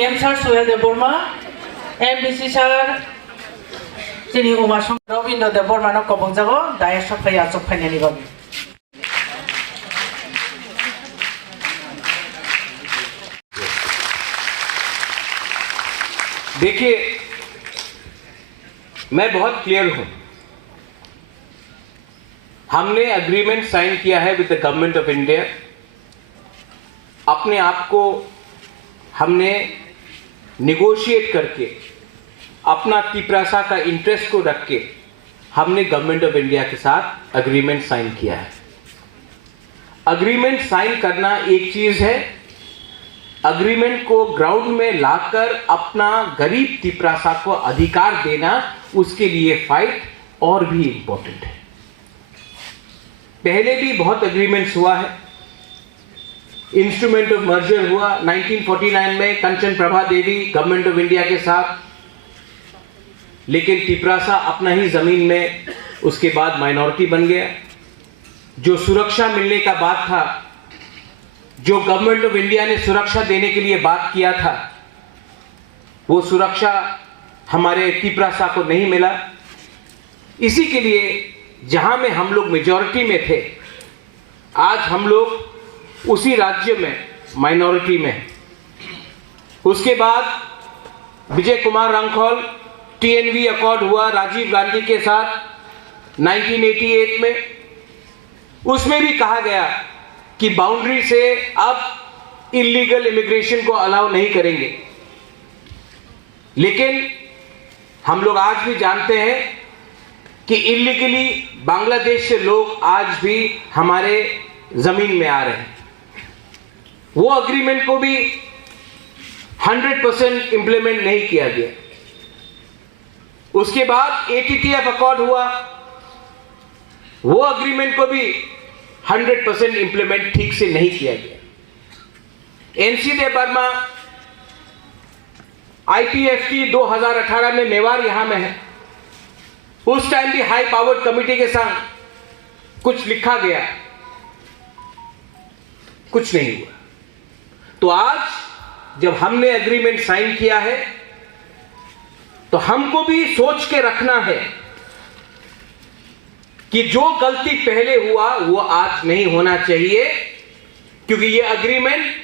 M Sir Sohel Deborma, MBC Sir Sini Uma Song Robindo Deborma no Kobongjago, Daya Sofaya Sofanya Nigogi. देखिए, मैं बहुत clear हूं। हमने agreement sign किया है with the government of India. अपने आप को हमने निगोशिएट करके, अपना तिपरासा का इंटरेस्ट को रख के हमने गवर्नमेंट ऑफ इंडिया के साथ एग्रीमेंट साइन किया है। एग्रीमेंट साइन करना एक चीज है, एग्रीमेंट को ग्राउंड में लाकर अपना गरीब तिपरासा को अधिकार देना, उसके लिए फाइट और भी इंपॉर्टेंट है। पहले भी बहुत एग्रीमेंट्स हुआ है। इंस्ट्रूमेंट ऑफ मर्जर हुआ 1949 में कंचन प्रभा देवी गवर्नमेंट ऑफ इंडिया के साथ, लेकिन तिपरासा अपना ही जमीन में उसके बाद माइनॉरिटी बन गया। जो सुरक्षा मिलने का बात था, जो गवर्नमेंट ऑफ इंडिया ने सुरक्षा देने के लिए बात किया था, वो सुरक्षा हमारे तिपरासा को नहीं मिला। इसी के लिए जहां में हम लोग मेजॉरिटी में थे, आज हम लोग उसी राज्य में माइनॉरिटी में हैं। उसके बाद विजय कुमार रंखौल TNV अकॉर्ड हुआ राजीव गांधी के साथ 1988 में। उसमें भी कहा गया कि बाउंड्री से अब इलीगल इमिग्रेशन को अलाउ नहीं करेंगे, लेकिन हम लोग आज भी जानते हैं कि इलीगली बांग्लादेश से लोग आज भी हमारे जमीन में आ रहे हैं। वो एग्रीमेंट को भी 100% इंप्लीमेंट नहीं किया गया। उसके बाद ATTF अकॉर्ड हुआ, वो एग्रीमेंट को भी 100% इंप्लीमेंट ठीक से नहीं किया गया। NC दे बर्मा IPFT 2018 में मेवाड़ यहां में है। उस टाइम भी हाई पावर्ड कमिटी के साथ कुछ लिखा गया, कुछ नहीं हुआ। तो आज जब हमने एग्रीमेंट साइन किया है, तो हमको भी सोच के रखना है कि जो गलती पहले हुआ वो आज नहीं होना चाहिए, क्योंकि ये एग्रीमेंट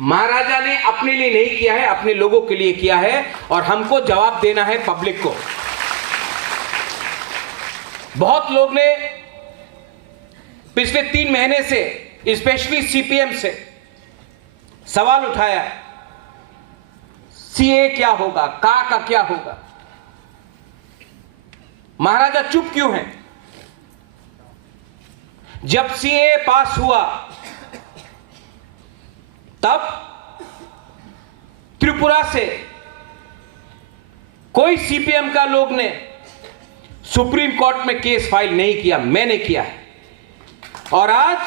महाराजा ने अपने लिए नहीं किया है, अपने लोगों के लिए किया है, और हमको जवाब देना है पब्लिक को। बहुत लोग ने पिछले 3 महीने से, स्पेशली CPM से सवाल उठाया, CA क्या होगा, का क्या होगा। महाराजा चुप क्यों हैं? जब CA पास हुआ तब त्रिपुरा से कोई CPM का लोग ने सुप्रीम कोर्ट में केस फाइल नहीं किया, मैंने किया है। और आज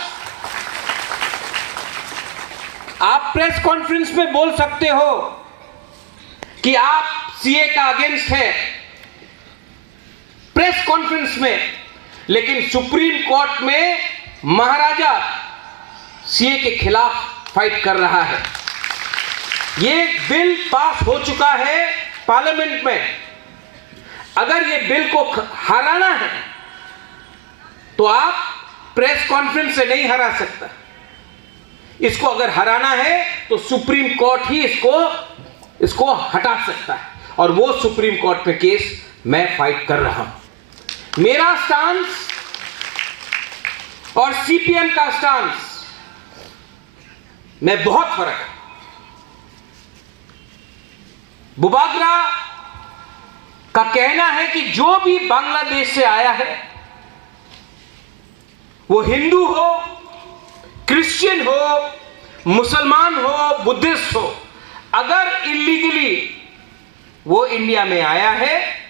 आप प्रेस कॉन्फ्रेंस में बोल सकते हो कि आप CA का अगेंस्ट है, प्रेस कॉन्फ्रेंस में, लेकिन सुप्रीम कोर्ट में महाराजा CA के खिलाफ फाइट कर रहा है। ये बिल पास हो चुका है पार्लियामेंट में। अगर ये बिल को हराना है तो आप प्रेस कॉन्फ्रेंस से नहीं हरा सकता। इसको अगर हराना है तो सुप्रीम कोर्ट ही इसको हटा सकता है, और वो सुप्रीम कोर्ट में केस मैं फाइट कर रहा हूं। मेरा स्टांस और CPM का स्टांस में बहुत फर्क है। बुबागरा का कहना है कि जो भी बांग्लादेश से आया है, वो हिंदू हो, क्रिश्चियन हो, मुसलमान हो, बुद्धिस्ट हो, अगर इलीगली वो इंडिया में आया है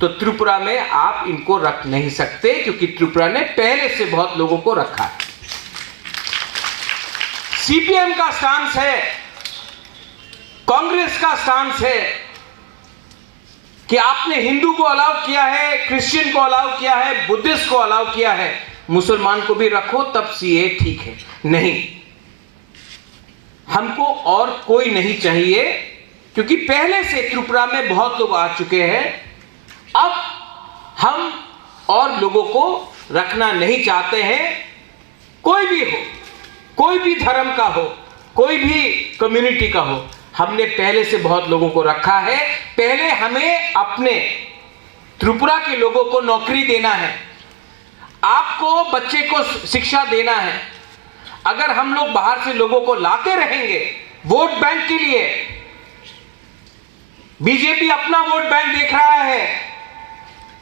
तो त्रिपुरा में आप इनको रख नहीं सकते, क्योंकि त्रिपुरा ने पहले से बहुत लोगों को रखा है। सीपीएम का स्टांस है, कांग्रेस का स्टांस है कि आपने हिंदू को अलाउ किया है, क्रिश्चियन को अलाउ किया है, बुद्धिस्ट को अलाउ किया है, मुसलमान को भी रखो तब सीए ठीक है। नहीं, हमको और कोई नहीं चाहिए, क्योंकि पहले से त्रिपुरा में बहुत लोग आ चुके हैं। अब हम और लोगों को रखना नहीं चाहते हैं। कोई भी हो, कोई भी धर्म का हो, कोई भी कम्युनिटी का हो, हमने पहले से बहुत लोगों को रखा है। पहले हमें अपने त्रिपुरा के लोगों को नौकरी देना है, आपको बच्चे को शिक्षा देना है। अगर हम लोग बाहर से लोगों को लाते रहेंगे वोट बैंक के लिए, बीजेपी अपना वोट बैंक देख रहा है,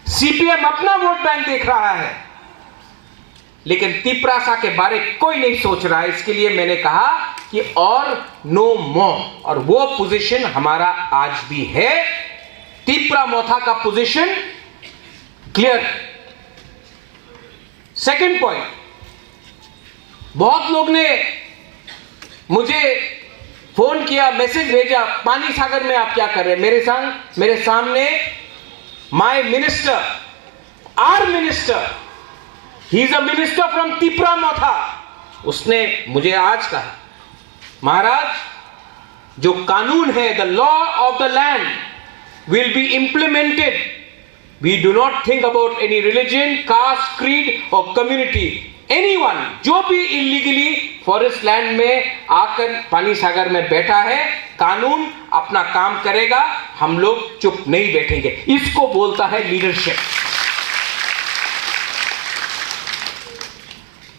सीपीएम अपना वोट बैंक देख रहा है, लेकिन तिपरासा के बारे कोई नहीं सोच रहा है। इसके लिए मैंने कहा कि और नो मोर, और वो पोजीशन हमारा आज भी है। तिपरा मोथा का पोजीशन क्लियर। सेकंड पॉइंट, बहुत लोग ने मुझे फोन किया, मैसेज भेजा, पानी सागर में आप क्या कर रहे हैं। मेरे सामने my minister, our minister, he is a minister from Tipra Motha, उसने मुझे आज कहा, महाराज जो कानून है, the law of the land will be implemented. We do not think about any religion, caste, creed और कम्युनिटी। एनीवन जो भी इलीगली फॉरेस्ट लैंड में आकर पानी सागर में बैठा है, कानून अपना काम करेगा, हम लोग चुप नहीं बैठेंगे। इसको बोलता है लीडरशिप।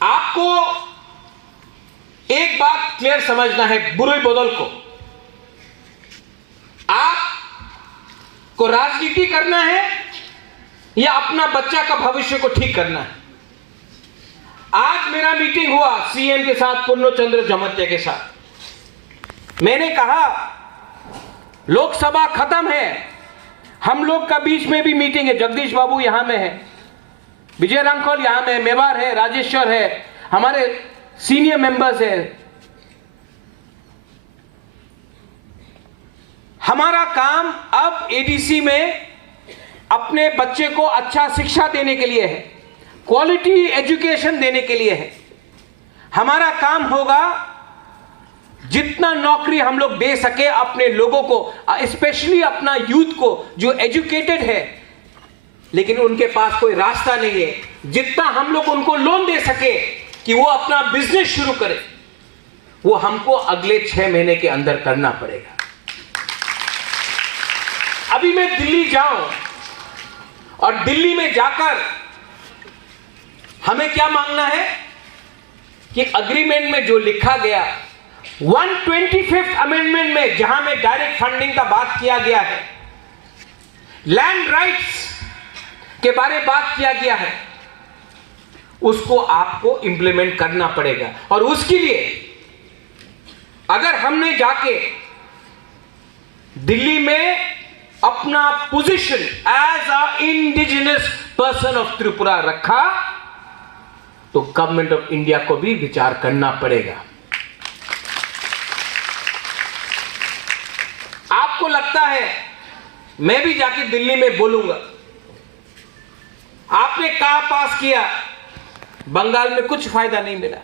आपको एक बात क्लियर समझना है, बुरे बदल को। आपको राजनीति करना है या अपना बच्चा का भविष्य को ठीक करना है। आज मेरा मीटिंग हुआ सीएम के साथ, पूर्ण चंद्र जमत्या के साथ। मैंने कहा लोकसभा खत्म है, हम लोग का बीच में भी मीटिंग है। जगदीश बाबू यहां में है, विजय रामखोल यहां में, मेवार है, राजेश्वर है, हमारे सीनियर मेंबर्स है। हमारा काम अब एडीसी में अपने बच्चे को अच्छा शिक्षा देने के लिए है, क्वालिटी एजुकेशन देने के लिए है। हमारा काम होगा जितना नौकरी हम लोग दे सके अपने लोगों को, स्पेशली अपना यूथ को जो एजुकेटेड है लेकिन उनके पास कोई रास्ता नहीं है, जितना हम लोग उनको लोन दे सके कि वो अपना बिजनेस शुरू करे, वो हमको अगले 6 महीने के अंदर करना पड़ेगा। अभी मैं दिल्ली जाऊं और दिल्ली में जाकर हमें क्या मांगना है कि एग्रीमेंट में जो लिखा गया 125th अमेंडमेंट में, जहां में डायरेक्ट फंडिंग का बात किया गया है, लैंड राइट्स के बारे में बात किया गया है, उसको आपको इंप्लीमेंट करना पड़ेगा। और उसके लिए अगर हमने जाके दिल्ली में अपना position as a indigenous person of Tripura रखा तो गवर्नमेंट ऑफ इंडिया को भी विचार करना पड़ेगा। आपको लगता है मैं भी जाके दिल्ली में बोलूंगा, आपने कहा पास किया, बंगाल में कुछ फायदा नहीं मिला।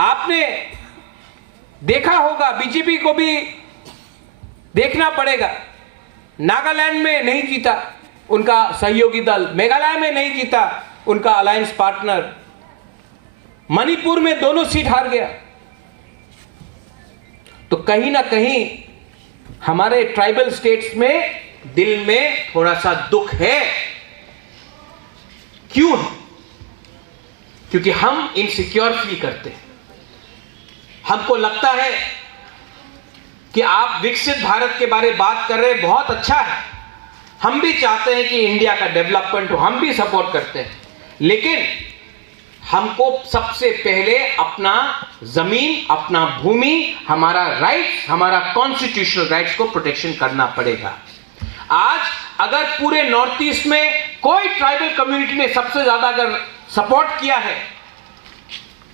आपने देखा होगा, बीजेपी को भी देखना पड़ेगा, नागालैंड में नहीं जीता उनका सहयोगी दल, मेघालय में नहीं जीता उनका अलायंस पार्टनर, मणिपुर में दोनों सीट हार गया। तो कहीं ना कहीं हमारे ट्राइबल स्टेट्स में दिल में थोड़ा सा दुख है। क्यों है? क्योंकि हम इनसिक्योर फील करते हैं। हमको लगता है कि आप विकसित भारत के बारे में बात कर रहे हैं, बहुत अच्छा है। हम भी चाहते हैं कि इंडिया का डेवलपमेंट हो, हम भी सपोर्ट करते हैं, लेकिन हमको सबसे पहले अपना जमीन, अपना भूमि, हमारा राइट्स, हमारा कॉन्स्टिट्यूशनल राइट्स को प्रोटेक्शन करना पड़ेगा। आज अगर पूरे नॉर्थ ईस्ट में कोई ट्राइबल कम्युनिटी ने सबसे ज्यादा अगर सपोर्ट किया है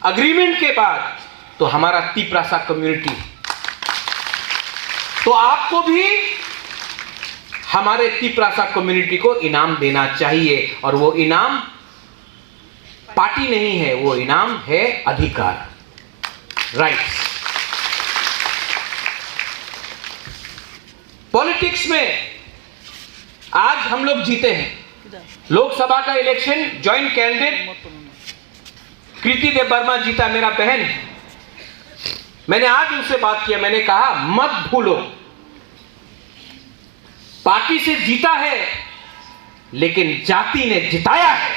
अग्रीमेंट के बाद, तो हमारा तिप्रासा कम्युनिटी। तो आपको भी हमारे तिप्रासा कम्युनिटी को इनाम देना चाहिए, और वो इनाम पार्टी नहीं है, वो इनाम है अधिकार, राइट्स। पॉलिटिक्स में आज हम लोग जीते हैं। लोकसभा का इलेक्शन ज्वाइंट कैंडिडेट कृति देव वर्मा जीता, मेरा बहन है। मैंने आज उनसे बात किया, मैंने कहा मत भूलो, पार्टी से जीता है लेकिन जाति ने जिताया है,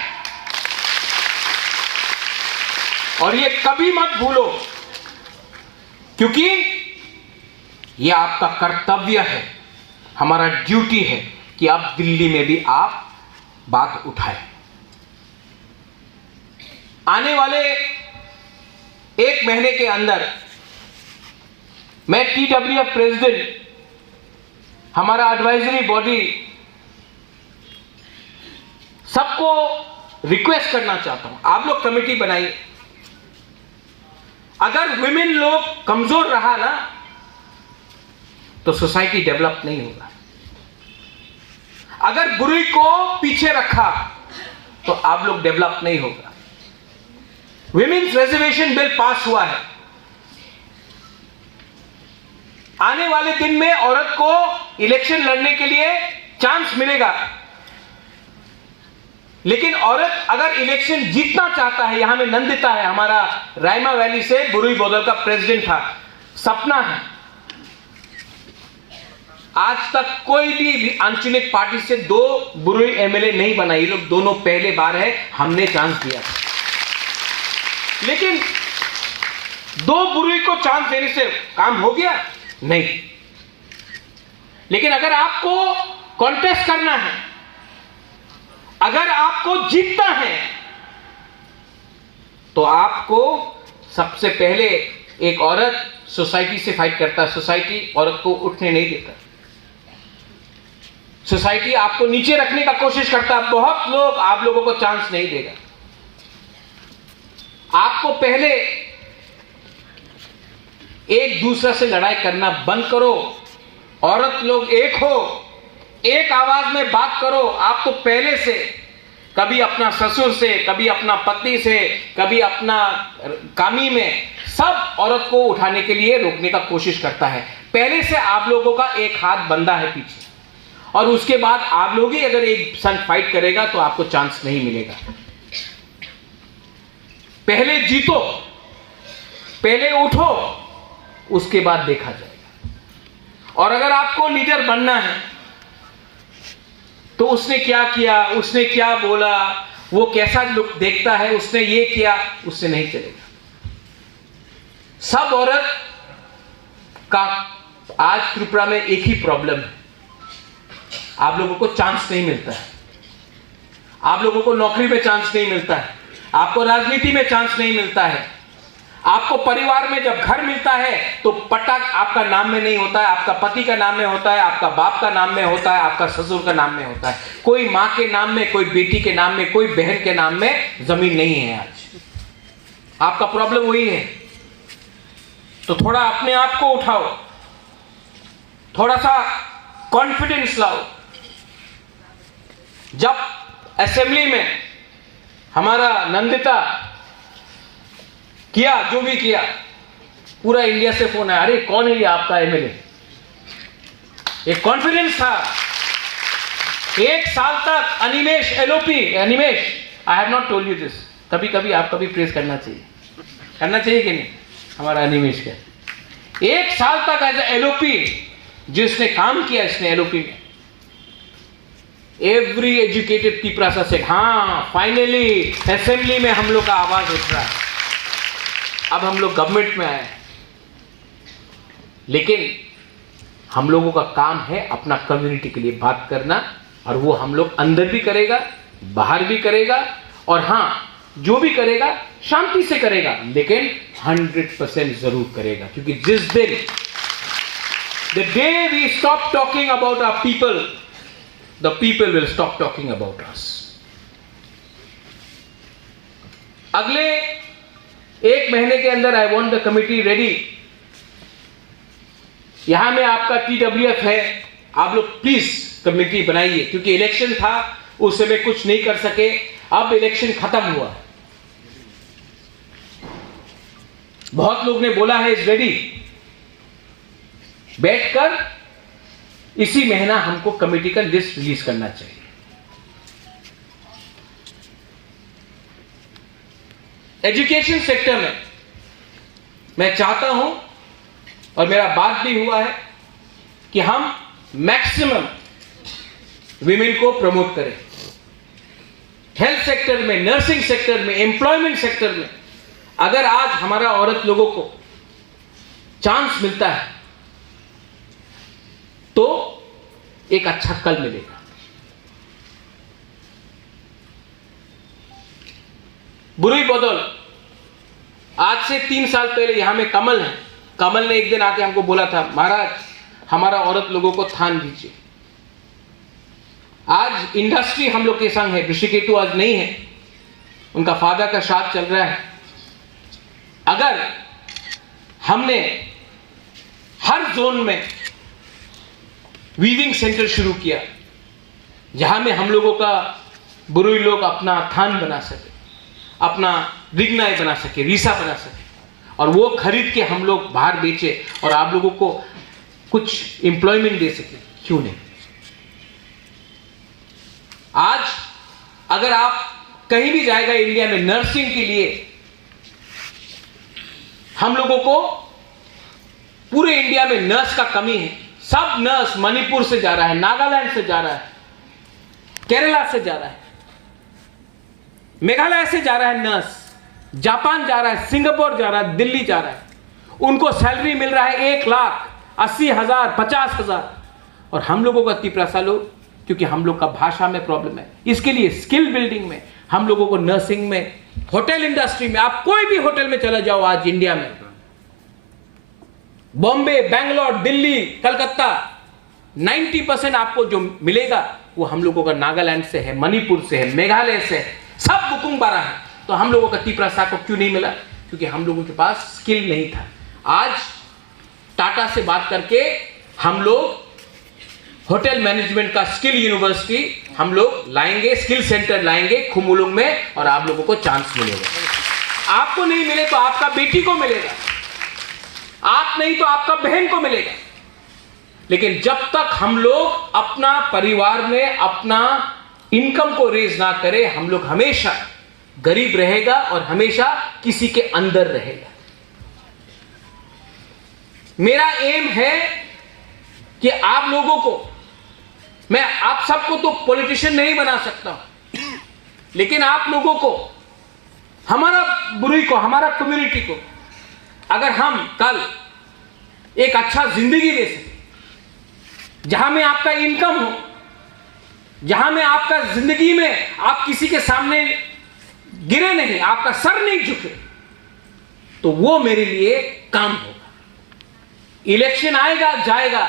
और ये कभी मत भूलो, क्योंकि ये आपका कर्तव्य है, हमारा ड्यूटी है कि अब दिल्ली में भी आप बात उठाएं। आने वाले 1 महीने के अंदर मैं TWF प्रेसिडेंट, हमारा एडवाइजरी बॉडी, सबको रिक्वेस्ट करना चाहता हूं, आप लोग कमेटी बनाइए। अगर विमेन लोग कमजोर रहा ना, तो सोसाइटी डेवलप नहीं होगा। अगर बुरी को पीछे रखा, तो आप लोग डेवलप नहीं होगा। विमेन्स रिजर्वेशन बिल पास हुआ है। आने वाले दिन में औरत को इलेक्शन लड़ने के लिए चांस मिलेगा, लेकिन औरत अगर इलेक्शन जीतना चाहता है, यहां में नंदिता है, हमारा रायमा वैली से बुरुई बोदल का प्रेसिडेंट था, सपना है। आज तक कोई भी आंचलिक पार्टी से 2 बुरुई एमएलए नहीं बना, ये लोग दोनों पहले बार है, हमने चांस दिया था। लेकिन 2 बुरुई को चांस देने से काम हो गया? नहीं। लेकिन अगर आपको कॉन्टेस्ट करना है, अगर आपको जीतना है, तो आपको सबसे पहले एक औरत सोसाइटी से फाइट करता है। सोसाइटी औरत को उठने नहीं देता, सोसाइटी आपको नीचे रखने का कोशिश करता है। बहुत लोग आप लोगों को चांस नहीं देगा। आपको पहले एक दूसरे से लड़ाई करना बंद करो, औरत लोग एक हो, एक आवाज में बात करो। आप तो पहले से कभी अपना ससुर से, कभी अपना पति से, कभी अपना कामी में, सब औरत को उठाने के लिए रोकने का कोशिश करता है। पहले से आप लोगों का एक हाथ बंधा है पीछे, और उसके बाद आप लोग ही अगर एक संग फाइट करेगा तो आपको चांस नहीं मिलेगा। पहले जीतो, पहले उठो, उसके बाद देखा जाएगा। और अगर आपको लीडर बनना है, तो उसने क्या किया, उसने क्या बोला, वो कैसा लुक देखता है, उसने ये किया, उससे नहीं चलेगा। सब औरत का आज त्रिपुरा में एक ही प्रॉब्लम है, आप लोगों को चांस नहीं मिलता है, आप लोगों को नौकरी में चांस नहीं मिलता है, आपको राजनीति में चांस नहीं मिलता है, आपको परिवार में जब घर मिलता है तो पटक आपका नाम में नहीं होता है, आपका पति का नाम में होता है, आपका बाप का नाम में होता है, आपका ससुर का नाम में होता है। कोई मां के नाम में, कोई बेटी के नाम में, कोई बहन के नाम में जमीन नहीं है। आज आपका प्रॉब्लम वही है। तो थोड़ा अपने आप को उठाओ, थोड़ा सा कॉन्फिडेंस लाओ। जब असेंबली में हमारा नंदिता किया जो भी किया, पूरा इंडिया से फोन आया, अरे कौन है ये आपका एमएलए। एक कॉन्फिडेंस था। 1 साल तक Animesh LOP, Animesh, I have not told you this, कभी कभी आपका भी प्रेस करना चाहिए कि नहीं, हमारा अनिमेश का 1 साल तक एज एलओपी जिसने काम किया, इसने एलओपी में एवरी एजुकेटेड तिप्रासा से, हाँ फाइनली असेंबली में हम लोग का आवाज उठ रहा है। अब हम लोग गवर्नमेंट में आए, लेकिन हम लोगों का काम है अपना कम्युनिटी के लिए बात करना, और वो हम लोग अंदर भी करेगा, बाहर भी करेगा, और हाँ, जो भी करेगा शांति से करेगा, लेकिन 100% जरूर करेगा। क्योंकि जिस दिन the day we stop talking about our people, the people will stop talking about us. अगले 1 महीने के अंदर I want the committee ready. यहां में आपका TWF है, आप लोग प्लीज कमिटी बनाइए, क्योंकि इलेक्शन था, उस समय कुछ नहीं कर सके, अब इलेक्शन खत्म हुआ। बहुत लोग ने बोला है इज रेडी, बैठकर इसी महीना हमको कमेटी का लिस्ट रिलीज करना चाहिए। एजुकेशन सेक्टर में मैं चाहता हूं, और मेरा बात भी हुआ है, कि हम मैक्सिमम विमेन को प्रमोट करें। हेल्थ सेक्टर में, नर्सिंग सेक्टर में, एम्प्लॉयमेंट सेक्टर में अगर आज हमारा औरत लोगों को चांस मिलता है तो एक अच्छा कल मिलेगा। बुरी बदौल, आज से 3 साल पहले यहां में कमल है, कमल ने एक दिन आके हमको बोला था, महाराज हमारा औरत लोगों को थान दीजिए। आज इंडस्ट्री हम लोग के संग है, ऋषिकेतु आज नहीं है, उनका फादर का श्राद्ध चल रहा है। अगर हमने हर जोन में वीविंग सेंटर शुरू किया, जहां में हम लोगों का बुरुई लोग अपना थान बना सके, अपना रिगनाई बना सके, रीसा बना सके, और वो खरीद के हम लोग बाहर बेचे और आप लोगों को कुछ एम्प्लॉयमेंट दे सके, क्यों नहीं? आज अगर आप कहीं भी जाएगा इंडिया में नर्सिंग के लिए, हम लोगों को पूरे इंडिया में नर्स का कमी है। सब नर्स मणिपुर से जा रहा है, नागालैंड से जा रहा है, केरला से जा रहा है, मेघालय से जा रहा है नर्स, जापान जा रहा है, सिंगापुर जा रहा है, दिल्ली जा रहा है। उनको सैलरी मिल रहा है 1,80,000, 50,000, और हम लोगों का तिपरासा लोग, क्योंकि हम लोग का भाषा में प्रॉब्लम है, इसके लिए स्किल बिल्डिंग में हम लोगों को, नर्सिंग में, होटल इंडस्ट्री में, आप कोई भी होटल में चला जाओ आज इंडिया में, बॉम्बे, बेंगलोर, दिल्ली, कलकत्ता, 90% आपको जो मिलेगा वो हम लोगों का नागालैंड से है, मणिपुर से है, मेघालय से है, सब बुकुंग बारा है। तो हम लोगों का तिपरासा को क्यों नहीं मिला? क्योंकि हम लोगों के पास स्किल नहीं था। आज टाटा से बात करके हम लोग होटल मैनेजमेंट का स्किल यूनिवर्सिटी हम लोग लाएंगे, स्किल सेंटर लाएंगे खुमुलुंग में, और आप लोगों को चांस मिलेगा। आपको नहीं मिले तो आपका बेटी को मिलेगा, आप नहीं तो आपका बहन को मिलेगा। लेकिन जब तक हम लोग अपना परिवार में अपना इनकम को रेज ना करें, हम लोग हमेशा गरीब रहेगा और हमेशा किसी के अंदर रहेगा। मेरा एम है कि आप लोगों को, मैं आप सबको तो पॉलिटिशियन नहीं बना सकता, लेकिन आप लोगों को, हमारा बुरुई को, हमारा कम्युनिटी को, अगर हम कल एक अच्छा जिंदगी दे सके, जहां में आपका इनकम हो, जहां में आपका जिंदगी में आप किसी के सामने गिरे नहीं, आपका सर नहीं झुके, तो वो मेरे लिए काम होगा। इलेक्शन आएगा जाएगा,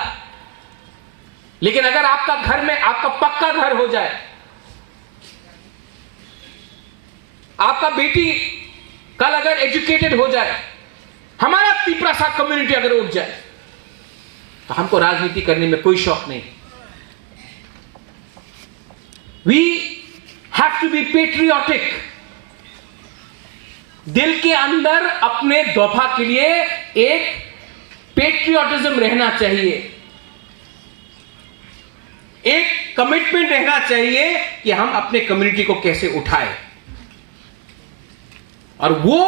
लेकिन अगर आपका घर में आपका पक्का घर हो जाए, आपका बेटी कल अगर एजुकेटेड हो जाए, हमारा तिपरासा कम्युनिटी अगर उठ जाए, तो हमको राजनीति करने में कोई शौक नहीं। We have to be patriotic. दिल के अंदर अपने दोफा के लिए एक पेट्रियोटिज्म रहना चाहिए, एक कमिटमेंट रहना चाहिए कि हम अपने कम्युनिटी को कैसे उठाएं, और वो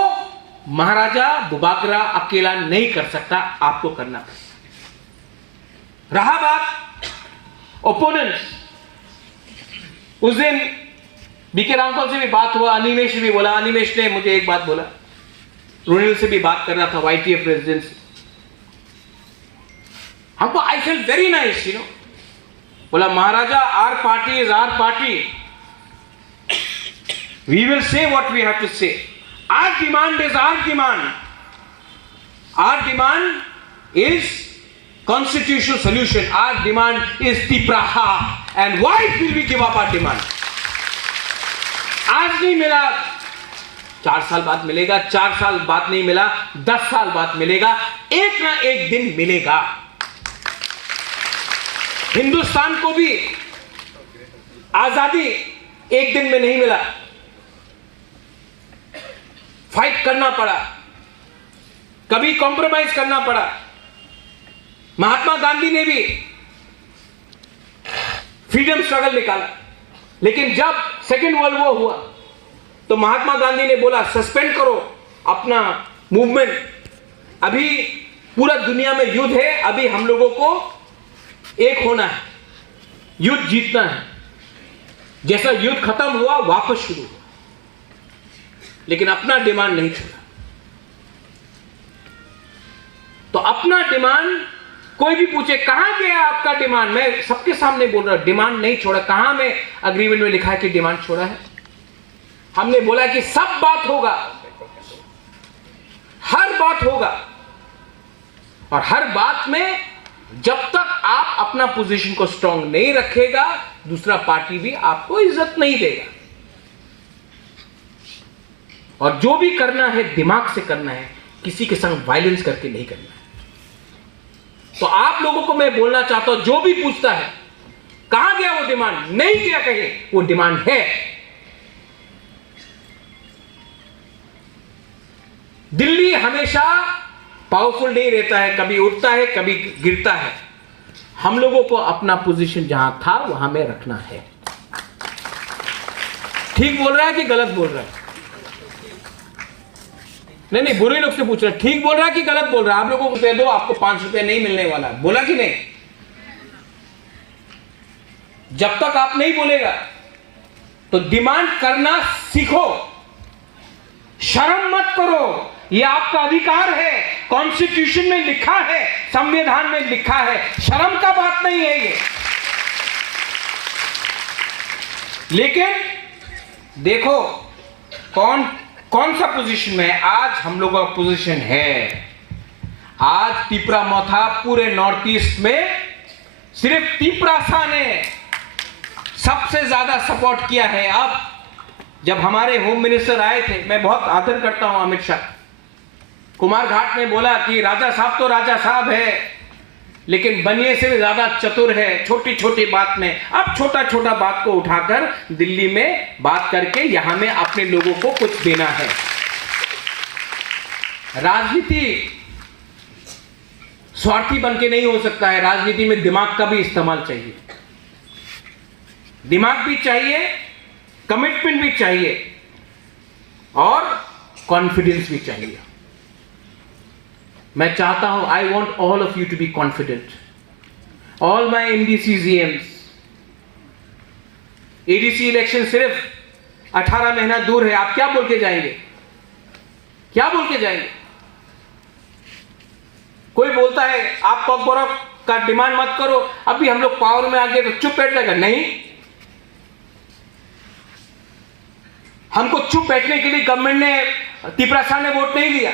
महाराजा बुबागरा अकेला नहीं कर सकता, आपको करना पड़ेगा। रहा बात ओपोनेंट्स, उस दिन बीके रामपाल से भी बात हुआ, अनिमेश भी बोला, अनिमेश ने मुझे एक बात बोला, रुनिल से भी बात कर रहा था, YTF रेजिडेंस। हमको I fell very nice, you know, बोला Maharaja our party is our party, we will say what we have to say, our demand is our demand, our demand is constitutional solution, our demand is Tipraha, and why will we give up our demand? आज नहीं मिला, 4 साल बाद मिलेगा, 4 साल बाद नहीं मिला, 10 साल बाद मिलेगा, एक ना एक दिन मिलेगा। हिंदुस्तान को भी आजादी एक दिन में नहीं मिला, फाइट करना पड़ा, कभी कॉम्प्रोमाइज करना पड़ा। महात्मा गांधी ने भी फ्रीडम स्ट्रगल निकाला, लेकिन जब सेकेंड वर्ल्ड वॉर हुआ तो महात्मा गांधी ने बोला सस्पेंड करो अपना मूवमेंट, अभी पूरा दुनिया में युद्ध है, अभी हम लोगों को एक होना है, युद्ध जीतना है। जैसा युद्ध खत्म हुआ वापस शुरू हुआ, लेकिन अपना डिमांड नहीं छोड़ा। तो अपना डिमांड, कोई भी पूछे कहां गया आपका डिमांड, मैं सबके सामने बोल रहा हूं डिमांड नहीं छोड़ा। कहां में अग्रीमेंट में लिखा है कि डिमांड छोड़ा है? हमने बोला कि सब बात होगा, हर बात होगा, और हर बात में जब तक आप अपना पोजीशन को स्ट्रांग नहीं रखेगा, दूसरा पार्टी भी आपको इज्जत नहीं देगा। और जो भी करना है दिमाग से करना है, किसी के संग वायलेंस करके नहीं करना है। तो आप लोगों को मैं बोलना चाहता हूं, जो भी पूछता है कहां गया वो डिमांड, नहीं गया कहीं, वो डिमांड है। दिल्ली हमेशा पावरफुल नहीं रहता है, कभी उठता है कभी गिरता है। हम लोगों को अपना पोजीशन जहां था वहां में रखना है। ठीक बोल रहा है कि गलत बोल रहा है? नहीं, बुरे लोग से पूछ रहा है, ठीक बोल रहा है कि गलत बोल रहा है? आप लोगों को रुपए दो, आपको 5 रुपए नहीं मिलने वाला, बोला कि नहीं? जब तक आप नहीं बोलेगा तो डिमांड करना सीखो, शर्म मत करो, यह आपका अधिकार है, कॉन्स्टिट्यूशन में लिखा है, संविधान में लिखा है, शर्म का बात नहीं है ये। लेकिन देखो कौन सा पोजीशन में है आज हम लोगों का पोजीशन है। आज तिपरामोथा पूरे नॉर्थ ईस्ट में सिर्फ तिपरासा ने सबसे ज्यादा सपोर्ट किया है। अब जब हमारे होम मिनिस्टर आए थे, मैं बहुत आदर करता हूं अमित शाह, कुमार घाट ने बोला कि राजा साहब तो राजा साहब है, लेकिन बनिए से भी ज्यादा चतुर है छोटी छोटी बात में। अब छोटा छोटा बात को उठाकर दिल्ली में बात करके यहां में अपने लोगों को कुछ देना है। राजनीति स्वार्थी बनके नहीं हो सकता है, राजनीति में दिमाग का भी इस्तेमाल चाहिए, दिमाग भी चाहिए, कमिटमेंट भी चाहिए और कॉन्फिडेंस भी चाहिए। मैं चाहता हूं, I want all of you to be confident, all my MDCs। ADC election सिर्फ 18 महीना दूर है, आप क्या बोल के जाएंगे? क्या बोल के जाएंगे? कोई बोलता है आप कॉर्पोरेट का डिमांड मत करो, अभी हम लोग पावर में आ गए तो चुप बैठ जाएगा। नहीं, हमको चुप बैठने के लिए गवर्नमेंट ने, तिपरासा ने वोट नहीं दिया।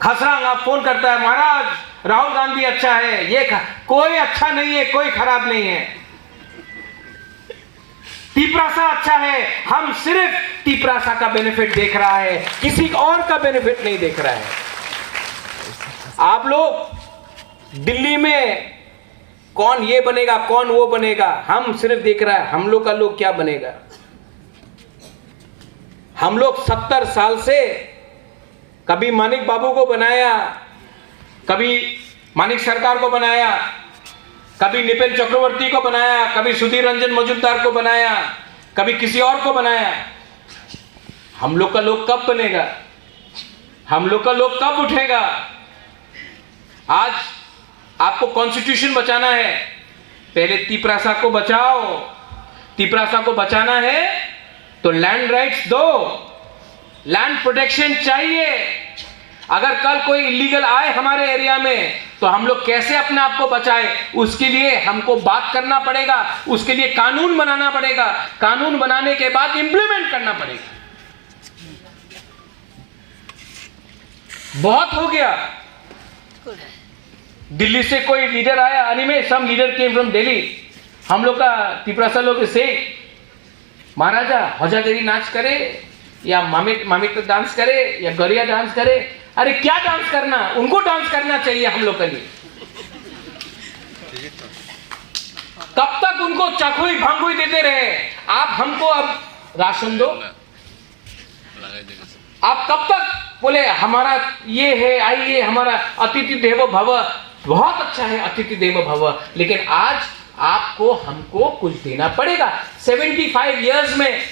खसरांग आप फोन करता है, महाराज राहुल गांधी अच्छा है, ये कोई अच्छा नहीं है, कोई खराब नहीं है, तिपरासा अच्छा है। हम सिर्फ तिपरासा का बेनिफिट देख रहा है, किसी और का बेनिफिट नहीं देख रहा है। आप लोग दिल्ली में कौन ये बनेगा कौन वो बनेगा, हम सिर्फ देख रहा है हम लोग का लोग क्या बनेगा। हम लोग 70 साल से कभी मानिक बाबू को बनाया, कभी मानिक सरकार को बनाया, कभी निपेन चक्रवर्ती को बनाया, कभी सुधीर रंजन मजूमदार को बनाया, कभी किसी और को बनाया। हम लोग का लोग कब बनेगा? हम लोग का लोग कब उठेगा? आज आपको कॉन्स्टिट्यूशन बचाना है, पहले तिपरासा को बचाओ। तिपरासा को बचाना है तो लैंड राइट्स दो, लैंड प्रोटेक्शन चाहिए। अगर कल कोई इलीगल आए हमारे एरिया में तो हम लोग कैसे अपने आप को बचाए, उसके लिए हमको बात करना पड़ेगा, उसके लिए कानून बनाना पड़ेगा, कानून बनाने के बाद इंप्लीमेंट करना पड़ेगा। बहुत हो गया। दिल्ली से कोई लीडर आया, अनिमेश, सम लीडर केम फ्रॉम दिल्ली, हम लोग का तिपरासा लोग से महाराजा हौजागरी नाच करे या मामिक डांस करे या गरिया डांस करे। अरे क्या डांस करना, उनको डांस करना चाहिए हम लोग के लिए। कब तक उनको चखुई भांगुई देते रहे? आप हमको अब राशन दो, आप कब तक बोले हमारा ये है, आइए हमारा अतिथि देवो भव, बहुत अच्छा है अतिथि देवो भव, लेकिन आज आपको हमको कुछ देना पड़ेगा। 75 इयर्स में,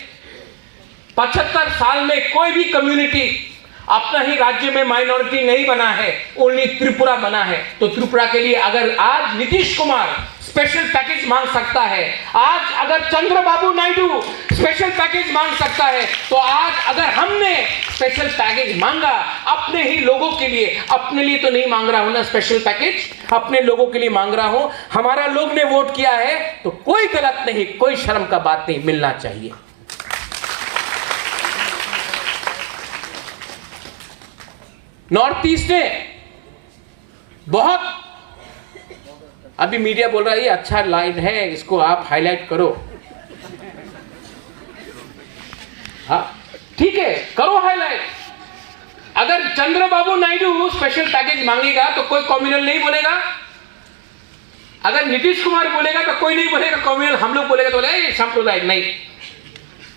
75 साल में कोई भी कम्युनिटी अपना ही राज्य में माइनॉरिटी नहीं बना है, ओनली त्रिपुरा बना है। तो त्रिपुरा के लिए अगर आज नीतीश कुमार स्पेशल पैकेज मांग सकता है, आज अगर चंद्रबाबू नायडू स्पेशल पैकेज मांग सकता है, तो आज अगर हमने स्पेशल पैकेज मांगा अपने ही लोगों के लिए, अपने लिए तो नहीं मांग रहा हूं ना स्पेशल पैकेज, अपने लोगों के लिए मांग रहा हूं, हमारा लोग ने वोट किया है, तो कोई गलत नहीं, कोई शर्म का बात नहीं, मिलना चाहिए। नॉर्थ ईस्ट ने बहुत, अभी मीडिया बोल रहा है ये अच्छा लाइन है, इसको आप हाईलाइट करो। हाँ ठीक है, करो हाईलाइट। अगर चंद्रबाबू नायडू स्पेशल पैकेज मांगेगा तो कोई कम्युनल नहीं बोलेगा, अगर नीतीश कुमार बोलेगा तो कोई नहीं बोलेगा कम्युनल, हम लोग बोलेगा तो बोलेगा सांप्रदायिक। नहीं,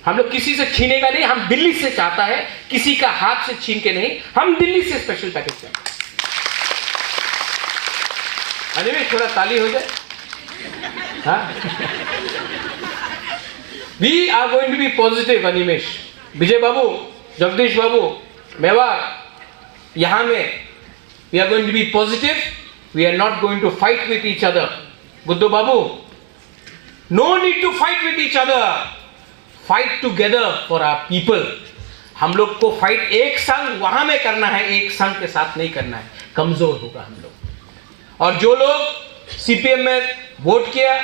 हम लोग किसी से छीनेगा नहीं, हम दिल्ली से चाहता है, किसी का हाथ से छीन के नहीं, हम दिल्ली से स्पेशल पैकेज चाहते हैं। अनिमेश थोड़ा ताली हो जाए। हाँ, we are going to be positive. Animesh, Vijay babu, Jagdish babu, Mewar, यहां में we are going to be positive, we are not going to fight with each other. Buddhu babu, no need to fight with each other, fight together for our people. हम लोग को fight एक संग वहां में करना है, एक संग के साथ नहीं करना है, कमजोर होगा हम लोग। और जो लोग सीपीएम में वोट किया,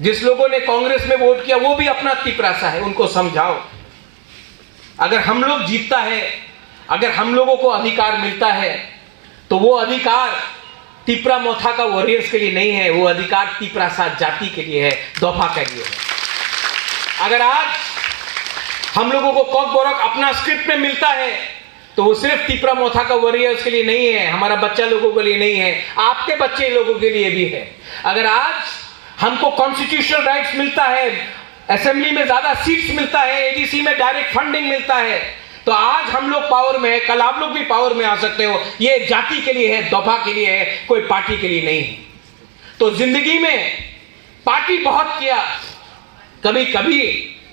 जिस लोगों ने कांग्रेस में वोट किया, वो भी अपना तिपरासा है, उनको समझाओ। अगर हम लोग जीतता है, अगर हम लोगों को अधिकार मिलता है, तो वो अधिकार तिपरा मोथा का वॉरियर्स के लिए नहीं है, वो अधिकार तिपरासा जाति के लिए है, दोफा के लिए है। अगर आज हम लोगों को कॉक बोरक अपना स्क्रिप्ट में मिलता है, तो वो सिर्फ तिपरा मोथा का वॉरियर्स के लिए नहीं है, हमारा बच्चा लोगों के लिए नहीं है, आपके बच्चे लोगों के लिए भी है। अगर आज हमको कॉन्स्टिट्यूशनल राइट्स मिलता है, असेंबली में ज्यादा सीट्स मिलता है, एडीसी में डायरेक्ट फंडिंग मिलता है, तो आज हम लोग पावर में है, कल आप लोग भी पावर में आ सकते हो। ये जाति के लिए है, दोफा के लिए है, कोई पार्टी के लिए नहीं है। तो जिंदगी में पार्टी बहुत किया, कभी कभी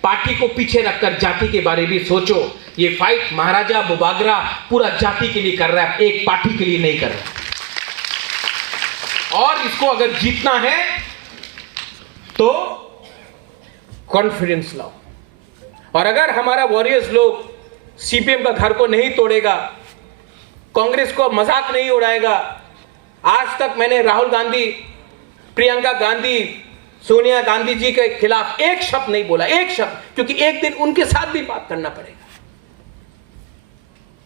पार्टी को पीछे रखकर जाति के बारे में सोचो। ये फाइट महाराजा बुबागरा पूरा जाति के लिए कर रहा है, एक पार्टी के लिए नहीं कर रहा। और इसको अगर जीतना है तो कॉन्फिडेंस लाओ। और अगर हमारा वॉरियर्स लोग सीपीएम का घर को नहीं तोड़ेगा, कांग्रेस को मजाक नहीं उड़ाएगा। आज तक मैंने राहुल गांधी, प्रियंका गांधी, सोनिया गांधी जी के खिलाफ एक शब्द नहीं बोला, एक शब्द, क्योंकि एक दिन उनके साथ भी बात करना पड़ेगा।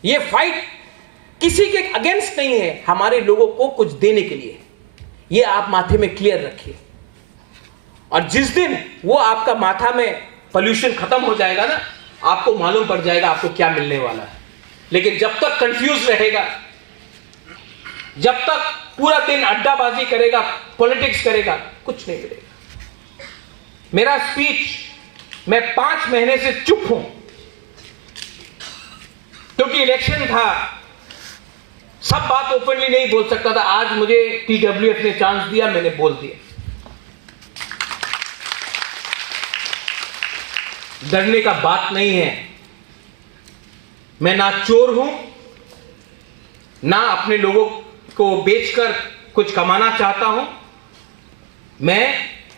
ये फाइट किसी के अगेंस्ट नहीं है, हमारे लोगों को कुछ देने के लिए। ये आप माथे में क्लियर रखिए। और जिस दिन वो आपका माथा में पोल्यूशन खत्म हो जाएगा ना, आपको मालूम पड़ जाएगा आपको क्या मिलने वाला है। लेकिन जब तक कंफ्यूज रहेगा, जब तक पूरा दिन अड्डाबाजी करेगा, पॉलिटिक्स करेगा, कुछ नहीं मिलेगा। मेरा स्पीच, मैं 5 महीने से चुप हूं क्योंकि इलेक्शन था, सब बात ओपनली नहीं बोल सकता था। आज मुझे टीडब्ल्यूएफ ने चांस दिया, मैंने बोल दिया। डरने का बात नहीं है। मैं ना चोर हूं, ना अपने लोगों को बेचकर कुछ कमाना चाहता हूं। मैं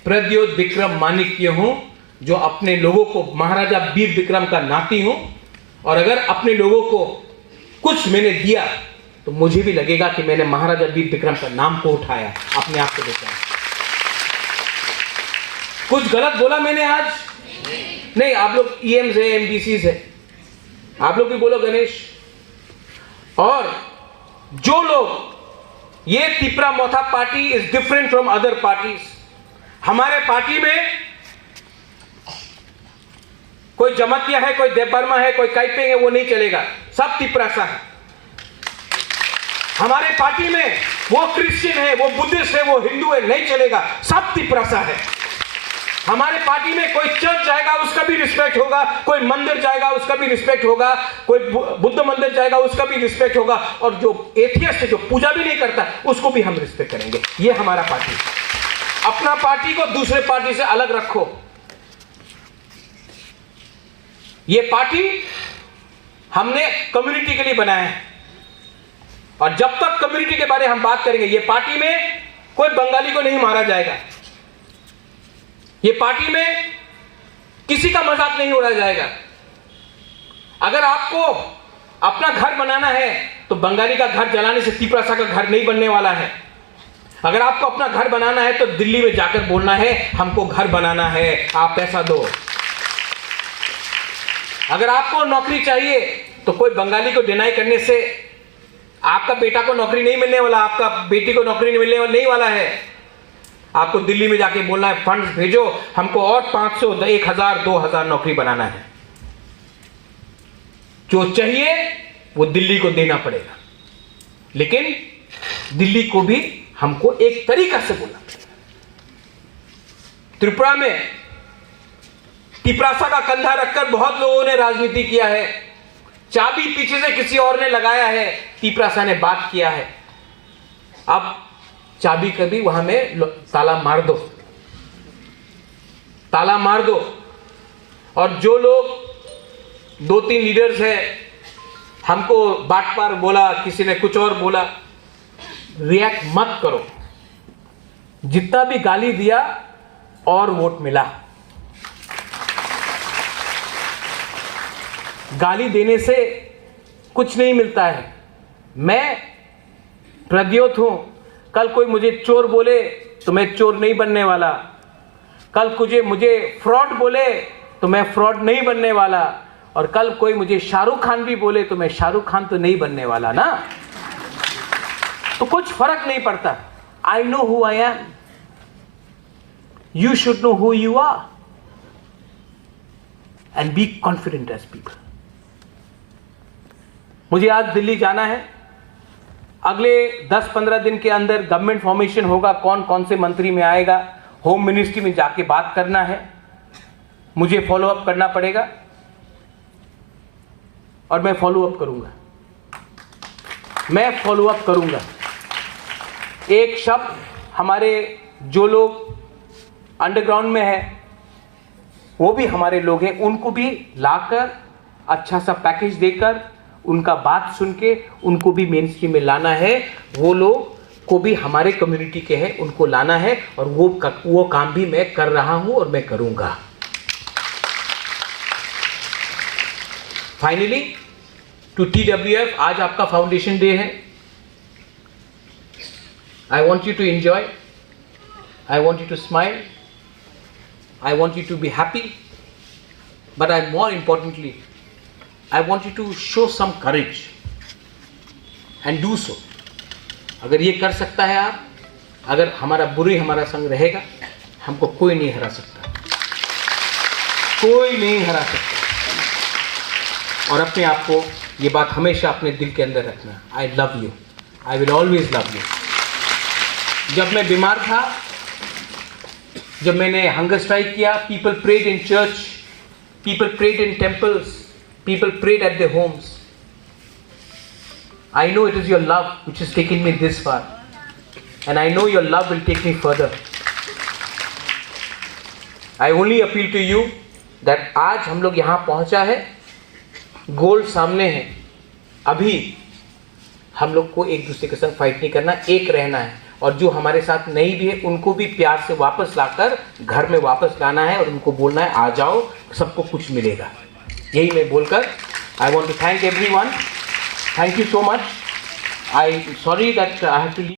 प्रद्योत विक्रम माणिक्य हूं, जो अपने लोगों को, महाराजा वीर विक्रम का नाती हूं। और अगर अपने लोगों को कुछ मैंने दिया तो मुझे भी लगेगा कि मैंने महाराजा वीर विक्रम का नाम को उठाया, अपने आप को बचाया। कुछ गलत बोला मैंने आज? नहीं, आप लोग EMs है, MBCs है, आप लोग भी बोलो गणेश। और जो लोग, ये Tipra Motha party is different from other parties. हमारे पार्टी में कोई जमतिया है, कोई देवबर्मा है, कोई काइपेंग है, वो नहीं चलेगा, सब तिपरासा है। हमारे पार्टी में वो क्रिश्चियन है, वो बुद्धिस्ट है, वो हिंदू है, नहीं चलेगा, सब तिपरासा है। हमारे पार्टी में कोई चर्च जाएगा उसका भी रिस्पेक्ट होगा, कोई मंदिर जाएगा उसका भी रिस्पेक्ट होगा, कोई बुद्ध मंदिर जाएगा उसका भी रिस्पेक्ट होगा, और जो एथियस्ट है, जो पूजा भी नहीं करता, उसको भी हम रिस्पेक्ट करेंगे। ये हमारा पार्टी। अपना पार्टी को दूसरे पार्टी से अलग रखो। ये पार्टी हमने कम्युनिटी के लिए बनाया है, और जब तक कम्युनिटी के बारे में हम बात करेंगे, ये पार्टी में कोई बंगाली को नहीं मारा जाएगा, ये पार्टी में किसी का मजाक नहीं उड़ाया जाएगा। अगर आपको अपना घर बनाना है तो बंगाली का घर जलाने से तिपरासा का घर नहीं बनने वाला है। अगर आपको अपना घर बनाना है तो दिल्ली में जाकर बोलना है हमको घर बनाना है, आप पैसा दो। अगर आपको नौकरी चाहिए तो कोई बंगाली को डिनाई करने से आपका बेटा को नौकरी नहीं मिलने वाला, आपका बेटी को नौकरी मिलने नहीं वाला है। आपको दिल्ली में जाके बोलना है फंड्स भेजो, हमको और 500, 1000, 2000 नौकरी बनाना है। जो चाहिए वो दिल्ली को देना पड़ेगा, लेकिन दिल्ली को भी हमको एक तरीका से बोलना पड़ेगा। त्रिपुरा में तिपरासा का कंधा रखकर बहुत लोगों ने राजनीति किया है। चाबी पीछे से किसी और ने लगाया है, तिपरासा ने बात किया है। अब चाबी कभी वहां में ताला मार दो, ताला मार दो। और जो लोग 2-3 लीडर्स हैं, हमको बाट पार बोला, किसी ने कुछ और बोला, रिएक्ट मत करो। जितना भी गाली दिया और वोट मिला। गाली देने से कुछ नहीं मिलता है। मैं प्रद्योत हूं, कल कोई मुझे चोर बोले तो मैं चोर नहीं बनने वाला, कल मुझे फ्रॉड बोले तो मैं फ्रॉड नहीं बनने वाला, और कल कोई मुझे शाहरुख खान भी बोले तो मैं शाहरुख खान तो नहीं बनने वाला ना। तो कुछ फर्क नहीं पड़ता। I know who I am, you should know who you are and be confident as people. मुझे आज दिल्ली जाना है। अगले 10-15 दिन के अंदर गवर्नमेंट फॉर्मेशन होगा, कौन कौन से मंत्री में आएगा, होम मिनिस्ट्री में जाके बात करना है, मुझे फॉलो अप करना पड़ेगा, और मैं फॉलो अप करूंगा। मैं फॉलो अप करूंगा। एक शब्द हमारे जो लोग अंडरग्राउंड में है, वो भी हमारे लोग हैं, उनको भी लाकर अच्छा सा पैकेज देकर, उनका बात सुन के उनको भी मेन स्ट्रीम में लाना है। वो लोग को भी हमारे कम्युनिटी के हैं, उनको लाना है, और वो काम भी मैं कर रहा हूं और मैं करूंगा। फाइनली टू TWF, आज आपका फाउंडेशन डे है। I want you to enjoy, I want you to smile, I want you to be happy, but I more importantly I want you to show some courage and do so. अगर ये कर सकता है आप, अगर हमारा संग रहेगा, हमको कोई नहीं हरा सकता, कोई नहीं हरा सकता। और अपने आप को ये बात हमेशा अपने दिल के अंदर रखना, I love you, I will always love you। जब मैं बीमार था, जब मैंने हंगर स्ट्राइक किया, people prayed in church, people prayed in temples, people prayed at their homes. I know it is your love which has taken me this far, and I know your love will take me further. I only appeal to you that आज हम लोग यहाँ पहुँचा है, गोल सामने है। अभी हम लोग को एक दूसरे के साथ फाइट नहीं करना, एक रहना है, और जो हमारे साथ नहीं भी है उनको भी प्यार से वापस लाकर घर में वापस लाना है, और उनको बोलना है आ जाओ, सबको कुछ मिलेगा। यही मैं बोलकर I want to thank everyone, thank you so much, I'm sorry that I have to leave.